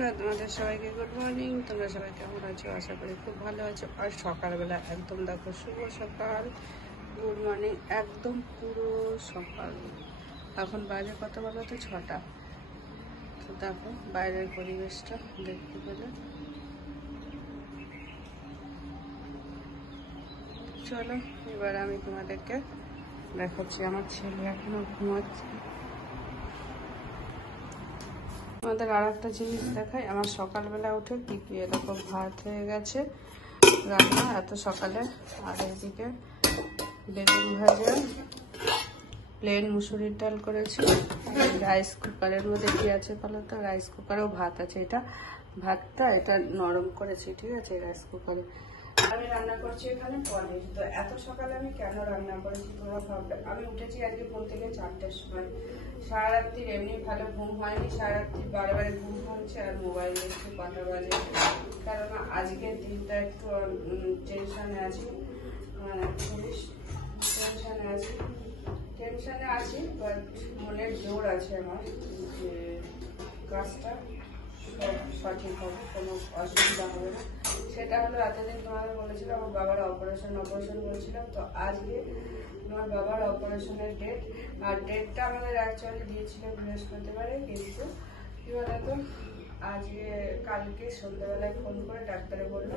বন্ধুরা, তোমাদের সবাইকে গুড মর্নিং। তোমরা সবাই কেমন আছো? আশা করি খুব ভালো আছো। আর সকালবেলা একদম দেখো, শুভ সকাল, গুড মর্নিং, একদম পুরো সকাল। এখন বাইরে কত বলো তো? 6টা। তো দেখো বাইরের পরিবেশটা দেখতে পেলে। চলো এবার আমি তোমাদেরকে দেখাচ্ছি। আমার ছেলে এখনো ঘুমাচ্ছে। আমাদের আর একটা জিনিস দেখাই। আমার সকালবেলা উঠে কি কি এরকম ভাত হয়ে গেছে রান্না এত সকালে। আর এদিকে বেগুন ভাজা, প্লেন মুসুরির ডাল করেছি। রাইস কুকারের মধ্যে কি আছে বলো তো? রাইস কুকারেও ভাত আছে। ভাতটা নরম করেছি, ঠিক আছে, রাইস কুকারে। আমি রান্না করছি এখানে পনির। তো এত সকালে আমি কেন রান্না করেছি তোমরা ভাববে। আমি উঠেছি আজকে ঘুম থেকে 4টার সময়। সারা রাত্রির এমনি ভালো ঘুম হয়নি। সারা রাত্রি বারে ঘুম হচ্ছে আর মোবাইল দেখছি কটা বাজে। কারণ আজকের দিনটা একটু টেনশনে আছি, টেনশনে আছি, বাট মনের জোর আছে আমার যে কাজটা সঠিক হবে, কোনো অসুবিধা হবে না। সেটা হলো, এতদিন তোমাদের বলেছিলাম আমার বাবার অপারেশন বলছিলাম। তো আজকে আমার বাবার অপারেশনের ডেট। আর ডেটটা আমাদের অ্যাকচুয়ালি দিয়েছিল বৃহস্পতিবারে, কিন্তু কি বলতো, আজকে কালকে সন্ধ্যাবেলায় ফোন করে ডাক্তারে বললো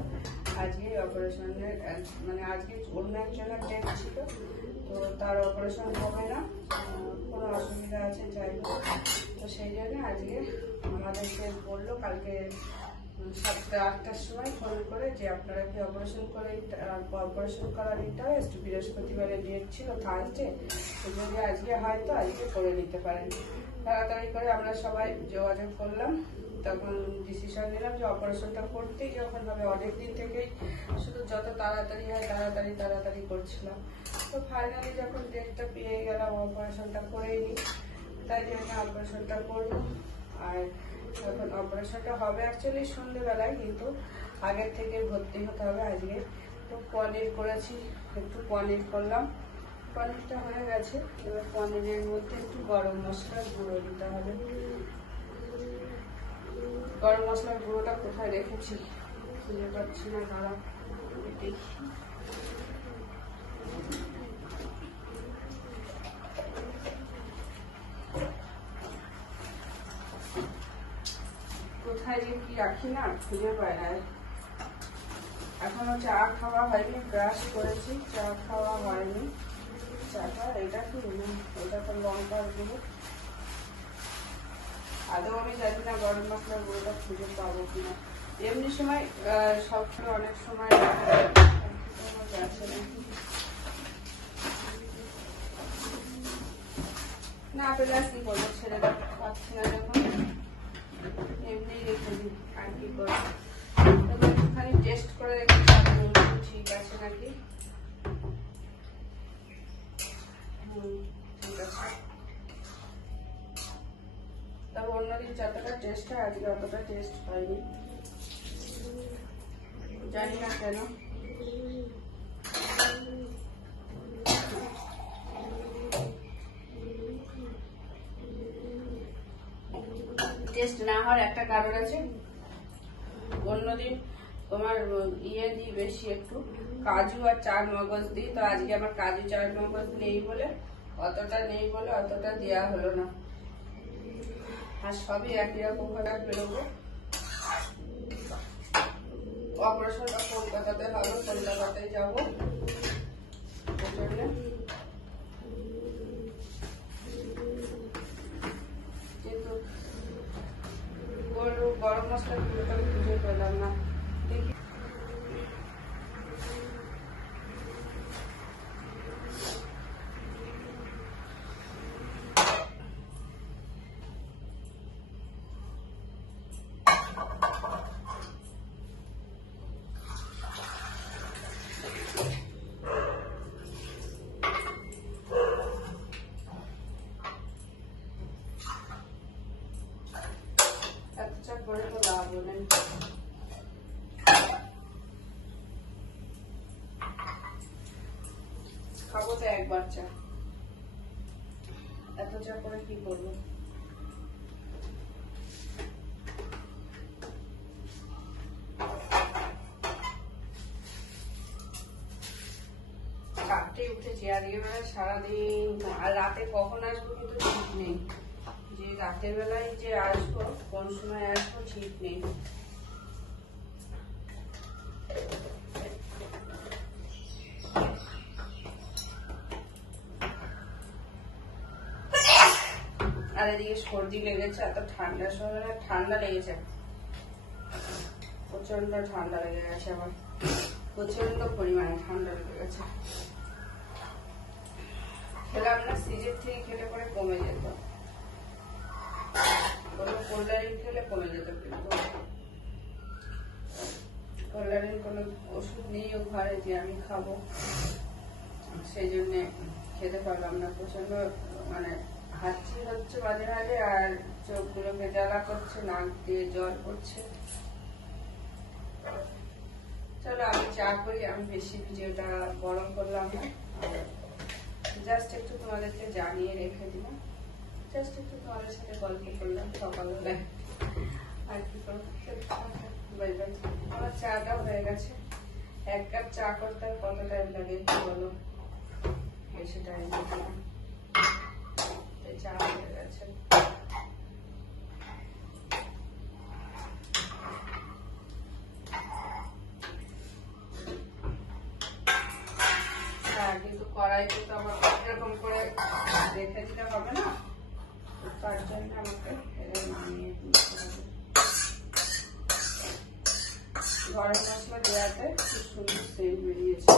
আজকে অপারেশনের মানে আজকে অন্য একজনের ডেট ছিল, তো তার অপারেশন হবে না, কোনো অসুবিধা আছে যাই হোক। তো সেই জন্য আজকে আমাদেরকে বললো কালকে 7টা-8টার সময় ফোন করে যে আপনারা কি অপারেশন করার দিতে হয়। বৃহস্পতিবারের ডেট ছিল থার্সডে, যদি আজকে হয় তো আজকে করে নিতে পারেন। তাড়াতাড়ি করে আমরা সবাই যোগাযোগ করলাম। তখন ডিসিশন নিলাম যে অপারেশনটা করতেই যখন হবে, অনেকদিন থেকেই শুধু যত তাড়াতাড়ি হয় তাড়াতাড়ি করছিলাম। তো ফাইনালি যখন ডেটটা পেয়ে গেলাম অপারেশনটা করেই নিই, তাই জন্য অপারেশনটা করবো। আর এখন অপারেশনটা হবে অ্যাকচুয়ালি সন্ধ্যেবেলায়, কিন্তু আগের থেকে ভর্তি হতে হবে আজকে। তো পনির করেছি, একটু পনির করলাম, পনিরটা হয়ে গেছে। এবার পনিরের মধ্যে একটু গরম মশলার গুঁড়ো দিতে হবে। গরম মশলার গুঁড়োটা কোথায় রেখেছি খুঁজে পাচ্ছি না, দাঁড়া দেখি। কোথায় যে কি রাখি না, খুঁজে পাই না। এখনো চা খাওয়া হয়নি, ব্রাশ করেছি, চা খাওয়া হয়নি। চাটা এটা কি, এটা তো লঙ্কার গুঁড়ো। আদৌ আমি জানি না গরম মশলার গুঁড়োটা খুঁজে পাবো কিনা। এমনি সময় সবসময় অনেক সময় না পেলে আর কি করবো, ছেলেটা পাচ্ছি না যখন এমনি রেখে দিই। আর কি করবো, একটুখানি টেস্ট করে দেখি ঠিক আছে নাকি। ঠিক আছে। তবে অন্যদিন যতটা টেস্ট হয় আজকে অতটা টেস্ট হয়নি, জানি না কেন। টেস্ট না হওয়ার একটা কারণ আছে, অন্যদিন তোমার দিই বেশি, একটু কাজু আর চার মগজ দিই। তো আজকে আমার কাজু চার মগজ নেই বলে অতটা দেওয়া হলো না। আর সবই একই রকম ভাবে বেরোবো। অপারেশনটা কলকাতাতে হবে, কলকাতাতে যাবো। কিন্তু গরম মশলা গুঁড়োটা আমি খুঁজে পেলাম না। দেখি করে তো লাভ নেই। খাবো তো একবার চা, এত চা করে কি করবো। বৃষ্টি আজকে বেলা সারাদিন, আর রাতে কখন আসবো কিন্তু ঠিক নেই, যে রাতের বেলায় যে আসবো কোন সময় আসবো ঠিক নেই। আর এদিকে সর্দি লেগেছে, এত ঠান্ডার সময় ঠান্ডা লেগেছে, প্রচন্ড ঠান্ডা লেগে গেছে, আমার প্রচন্ড পরিমাণে ঠান্ডা লেগে গেছে। খেলাম না, সিজের থেকে খেলে পরে কমে যেত, কোনো কোল্ডারিন খেলে কমে যেত, কিন্তু কোল্ডারিন কোনো ওষুধ নেই ও ঘরে যে আমি খাবো, সেই জন্যে খেতে পারলাম না। প্রচন্ড মানে হাঁচি হচ্ছে মাঝে মাঝে, আর চোখগুলোকে জ্বালা করছে, নাক দিয়ে জল পড়ছে। চলো আমি চা করি, আমি বেশি ভিডিওটা বড় করলাম না, জাস্ট একটু তোমাদেরকে জানিয়ে রেখে দিলাম, জাস্ট একটু তোমাদের সাথে গল্প করলাম সকালবেলায়, আর কি করবো। আমার চাটাও হয়ে গেছে, 1 কাপ চা করতে কত টাইম লাগে বলো, বেশি টাইম লাগে না, চা হয়ে গেছে। কিন্তু কড়াইতে তো আবার এরকম করে রেখে দিতে হবে না, তার জন্য আমাকে নামিয়ে দিতে হবে। গরম মশলা দেওয়াতে খুব সুন্দর সেন্ট বেরিয়েছে।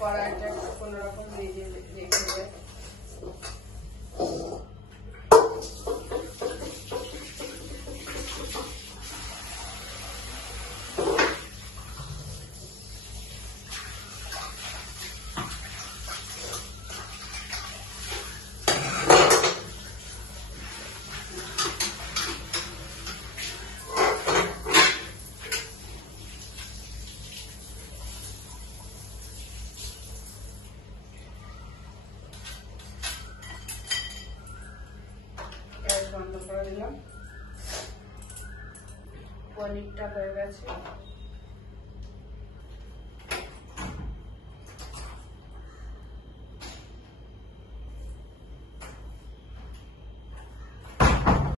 কড়াইটা কোনো রকম রেখে দেয়, বন্ধ করে দিলাম। পনিরটা হয়ে গেছে।